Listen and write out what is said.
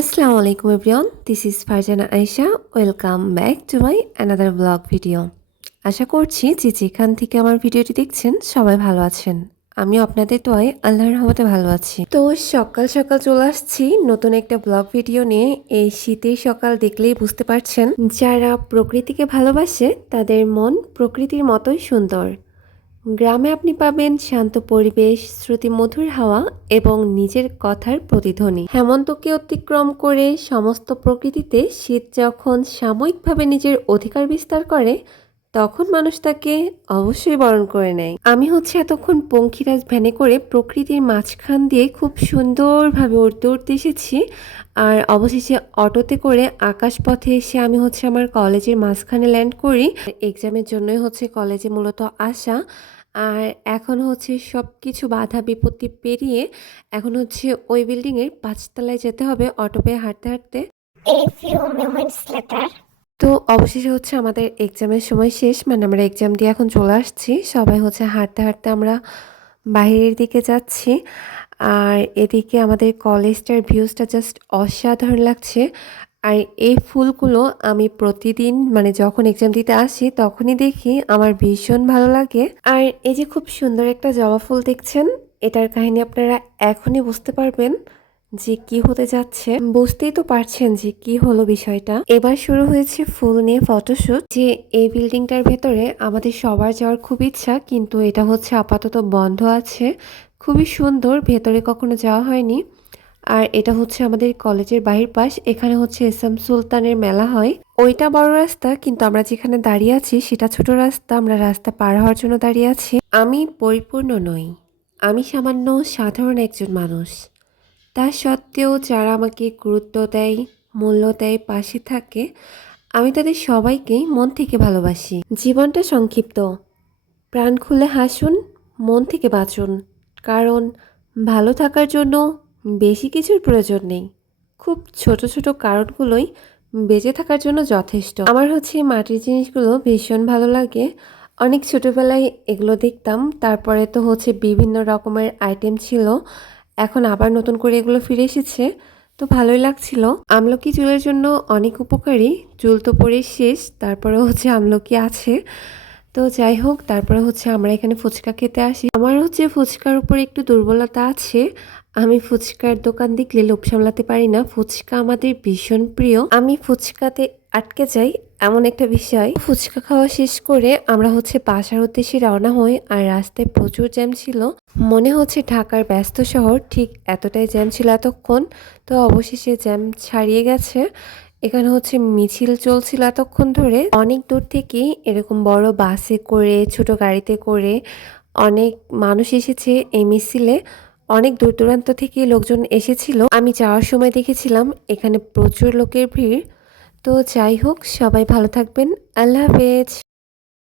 আসসালামু আলাইকুম everyone this is Farzana Ayesha welcome back to my another blog video আশা করছি যে যেখান থেকে আমার ভিডিওটি দেখছেন, সবাই ভালো আছেন। আমিও আপনাদের দোয়ায় আল্লাহর রহমতে ভালো আছি। তো সকাল সকাল চলে আসছি নতুন একটা ব্লগ ভিডিও নিয়ে। এই শীতের সকাল দেখলেই বুঝতে পারছেন, যারা প্রকৃতিকে ভালোবাসে, তাদের মন প্রকৃতির মতোই সুন্দর। গ্রামে আপনি পাবেন শান্ত পরিবেশ শ্রুতি মধুর হাওয়া এবং নিজের কথার প্রতিধ্বনি। হেমন্তকে অতিক্রম করে সমস্ত প্রকৃতিতে শীত যখন সাময়িকভাবে নিজের অধিকার বিস্তার করে, তখন মানুষ তাকে অবশ্যই বরণ করে নেয়। আমি হচ্ছে এতক্ষণ পঙ্খিরাজ ভ্যানে করে প্রকৃতির মাঝখান দিয়ে খুব সুন্দরভাবে উড়তে উড়তে এসেছি আর অবশেষে অটোতে করে আকাশপথে এসে আমি হচ্ছে আমার কলেজের মাঝখানে ল্যান্ড করি। এক্সামের জন্যই হচ্ছে কলেজে মূলত আসা। আর এখন হচ্ছে সব কিছু বাধা বিপত্তি পেরিয়ে এখন হচ্ছে ওই বিল্ডিংয়ের পাঁচতলায় যেতে হবে অটো পেয়ে হাঁটতে হাঁটতে. তো অবশেষে হচ্ছে আমাদের এক্সামের সময় শেষ মানে আমরা এক্সাম দিয়ে এখন চলে আসছি। সবাই হচ্ছে হাঁটতে হাঁটতে আমরা বাইরের দিকে যাচ্ছি। আর এদিকে আমাদের কলেজটার ভিউজটা জাস্ট অসাধারণ লাগছে। আর এই ফুলগুলো আমি প্রতিদিন মানে যখন এক্সাম দিতে আসি, তখনই দেখি আমার ভীষণ ভালো লাগে। আর এই যে খুব সুন্দর একটা জবা ফুল দেখছেন, এটার কাহিনী আপনারা এখনই বুঝতে পারবেন যে কি হতে যাচ্ছে। বুঝতেই তো পারছেন যে কি হলো বিষয়টা। এবার শুরু হয়েছে ফুল নিয়ে ফটোশুট যে এই বিল্ডিংটার ভেতরে আমাদের সবার যাওয়ার খুব ইচ্ছা, কিন্তু এটা হচ্ছে আপাতত বন্ধ আছে। খুবই সুন্দর, ভেতরে কখনো যাওয়া হয়নি। আর এটা হচ্ছে আমাদের কলেজের বাহির পাশ, এখানে হচ্ছে এসাম সুলতানের মেলা হয়। ওইটা বড় রাস্তা, কিন্তু আমরা যেখানে দাঁড়িয়ে আছি সেটা ছোট রাস্তা, আমরা রাস্তা পার হওয়ার জন্য দাঁড়িয়ে আছি। আমি পরিপূর্ণ নই, আমি সামান্য সাধারণ একজন মানুষ। তা সত্ত্বেও যারা আমাকে গুরুত্ব দেয়, মূল্য দেয়, পাশে থাকে, আমি তাদের সবাইকেই মন থেকে ভালোবাসি। জীবনটা সংক্ষিপ্ত। প্রাণ খুলে হাসুন, মন থেকে বাঁচুন। কারণ ভালো থাকার জন্য বেশি কিছুর প্রয়োজন নেই। খুব ছোট ছোট কারণগুলোই বেঁচে থাকার জন্য যথেষ্ট। আমার হচ্ছে মাটির জিনিসগুলো ভীষণ ভালো লাগে। অনেক ছোটোবেলায় এগুলো দেখতাম। তারপরে তো হচ্ছে বিভিন্ন রকমের আইটেম ছিল। এখন আবার নতুন করে এগুলো ফিরে এসেছে। তো ভালোই লাগছিল। আমলকি চুলের জন্য অনেক উপকারী। চুল তো পরে শেষ। তারপরে হচ্ছে আমলকি আছে। তো যাই হোক তারপরে হচ্ছে আমরা এখানে ফুচকা খেতে আসি। আমার হচ্ছে ফুচকার উপর একটু দুর্বলতা আছে। আমি ফুচকার দোকান দেখলে লোভ সামলাতে পারি না। ফুচকা আমাদের ভীষণ প্রিয়। আমি ফুচকাতে আটকে যাই এমন একটা বিষয়। ফুচকা খাওয়া শেষ করে আমরা হচ্ছে বাসার উদ্দেশ্যে রওনা হই আর রাস্তায় প্রচুর জ্যাম ছিল। মনে হচ্ছে ঢাকার ব্যস্ত শহর, ঠিক এতটাই জ্যাম ছিল এতক্ষণ। তো অবশেষে জ্যাম ছাড়িয়ে গেছে। এখানে হচ্ছে মিছিল চলছিল এতক্ষণ ধরে। অনেক দূর থেকে এরকম বড় বাসে করে, ছোট গাড়িতে করে অনেক মানুষ এসেছে এই মিছিলে। অনেক দূর দূরান্ত থেকে লোকজন এসেছিল। আমি যাওয়ার সময় দেখেছিলাম এখানে প্রচুর লোকের ভিড়। তো যাই হোক, সবাই ভালো থাকবেন। আল্লাহ হাফেজ।